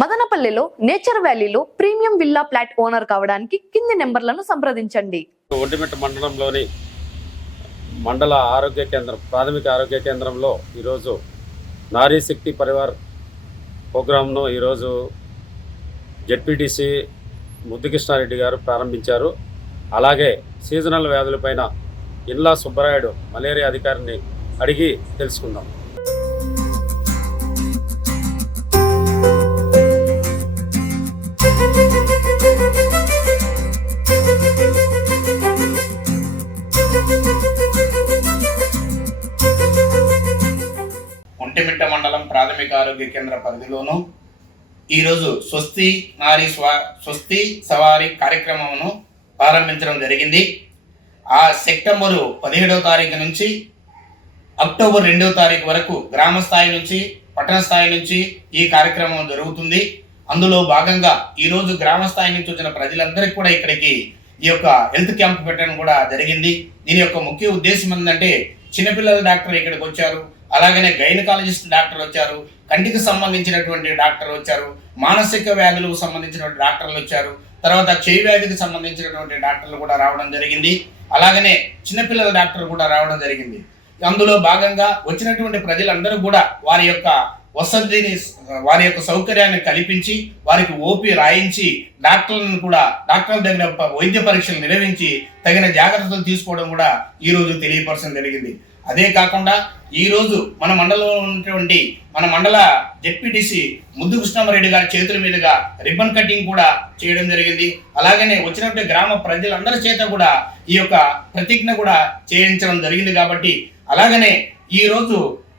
మదనపల్లెలో nature వ్యాలీలో premium villa plot owner కావడానికి కింది నెంబర్లను సంప్రదించండి. ఒంటిమిట్ట మండలంలోని మండల ఆరోగ్య కేంద్రం ప్రాథమిక ఆరోగ్య కేంద్రంలో ఈరోజు నారీ శక్తి పరివార్ ప్రోగ్రాంను ఈరోజు జెడ్పీటీసీ ముద్దుకృష్ణారెడ్డి గారు ప్రారంభించారు. అలాగే సీజనల్ వ్యాధులపైన ఇన్లా సుబ్బరాయుడు మలేరియా అధికారిని అడిగి తెలుసుకుందాం. ఒంటిమిట్ట మండలం ప్రాథమిక ఆరోగ్య కేంద్ర పరిధిలోను ఈరోజు స్వస్తి నారీ స్వ స్వస్తి సవారీ కార్యక్రమమును ప్రారంభించడం జరిగింది. ఆ సెప్టెంబరు పదిహేడవ తారీఖు నుంచి అక్టోబర్ రెండవ తారీఖు వరకు గ్రామ స్థాయి నుంచి పట్టణ స్థాయి నుంచి ఈ కార్యక్రమం జరుగుతుంది. అందులో భాగంగా ఈరోజు గ్రామ స్థాయి నుంచి వచ్చిన ప్రజలందరికీ కూడా ఇక్కడికి ఈ యొక్క హెల్త్ క్యాంప్ పెట్టడం కూడా జరిగింది. దీని యొక్క ముఖ్య ఉద్దేశం ఏంటంటే చిన్నపిల్లల డాక్టర్ ఇక్కడికి వచ్చారు. అలాగనే గైనకాలజిస్ట్ డాక్టర్ వచ్చారు కంటికి సంబంధించినటువంటి డాక్టర్ వచ్చారు మానసిక వ్యాధులకు సంబంధించినటువంటి డాక్టర్లు వచ్చారు తర్వాత చేయి వ్యాధికి సంబంధించినటువంటి డాక్టర్లు కూడా రావడం జరిగింది అలాగనే చిన్నపిల్లల డాక్టర్ కూడా రావడం జరిగింది. అందులో భాగంగా వచ్చినటువంటి ప్రజలందరూ కూడా వారి యొక్క వసతిని వారి యొక్క సౌకర్యాన్ని కల్పించి వారికి ఓపి రాయించి డాక్టర్లను కూడా డాక్టర్ల దగ్గర వైద్య పరీక్షలు నిర్వహించి తగిన జాగ్రత్తలు తీసుకోవడం కూడా ఈ రోజు తెలియపరచడం జరిగింది. అదే కాకుండా ఈ రోజు మన మండలంలో ఉన్నటువంటి మన మండల జెడ్పీటీసీ ముద్దు కృష్ణామరెడ్డి గారి చేతుల మీదుగా రిబ్బన్ కటింగ్ కూడా చేయడం జరిగింది. అలాగనే వచ్చినటువంటి గ్రామ ప్రజలందరి చేత కూడా ఈ యొక్క ప్రతిజ్ఞ కూడా చేయించడం జరిగింది కాబట్టి అలాగనే ఈ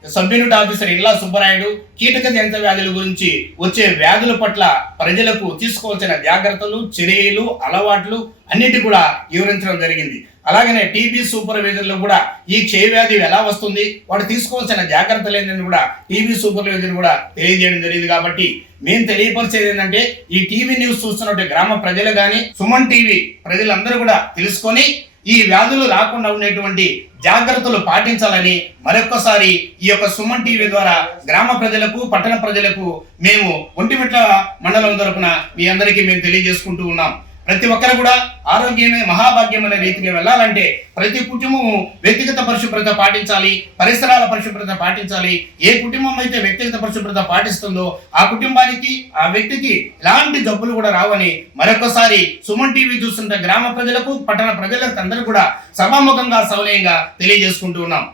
సబ్యూనిట్ ఆఫీసర్ ఇల్లా సుబ్బరాయుడు కీటక జనిత వ్యాధుల గురించి వచ్చే వ్యాధుల పట్ల ప్రజలకు తీసుకోవాల్సిన జాగ్రత్తలు చర్యలు అలవాట్లు అన్నిటి కూడా వివరించడం జరిగింది. అలాగనే టీబీ సూపర్వైజర్లు కూడా ఈ క్షయ వ్యాధి ఎలా వస్తుంది వాడు తీసుకోవాల్సిన జాగ్రత్తలు ఏంటని కూడా టీబీ సూపర్వైజర్ కూడా తెలియజేయడం జరిగింది కాబట్టి మేము తెలియపరిచేది ఏంటంటే ఈ టీవీ న్యూస్ చూస్తున్నట్టు గ్రామ ప్రజలు కానీ సుమన్ టీవీ ప్రజలందరూ కూడా తెలుసుకొని ఈ వ్యాధులు రాకుండా ఉండేటువంటి జాగ్రత్తలు పాటించాలని మరొక్కసారి ఈ యొక్క సుమన్ టీవీ ద్వారా గ్రామ ప్రజలకు పట్టణ ప్రజలకు మేము ఒంటిమిట్ల మండలం తరపున మీ అందరికీ మేము తెలియజేసుకుంటూ ఉన్నాం. ప్రతి ఒక్కరు కూడా ఆరోగ్యమే మహాభాగ్యం అనే రీతిగా వెళ్ళాలంటే ప్రతి కుటుంబము వ్యక్తిగత పరిశుభ్రత పాటించాలి పరిసరాల పరిశుభ్రత పాటించాలి. ఏ కుటుంబం అయితే వ్యక్తిగత పరిశుభ్రత పాటిస్తుందో ఆ కుటుంబానికి ఆ వ్యక్తికి ఎలాంటి జబ్బులు కూడా రావని మరొకసారి సుమన్ టీవీ చూస్తున్న గ్రామ ప్రజలకు పట్టణ ప్రజలకు అందరూ కూడా సభాముఖంగా సౌలయంగా తెలియజేసుకుంటూ ఉన్నాం.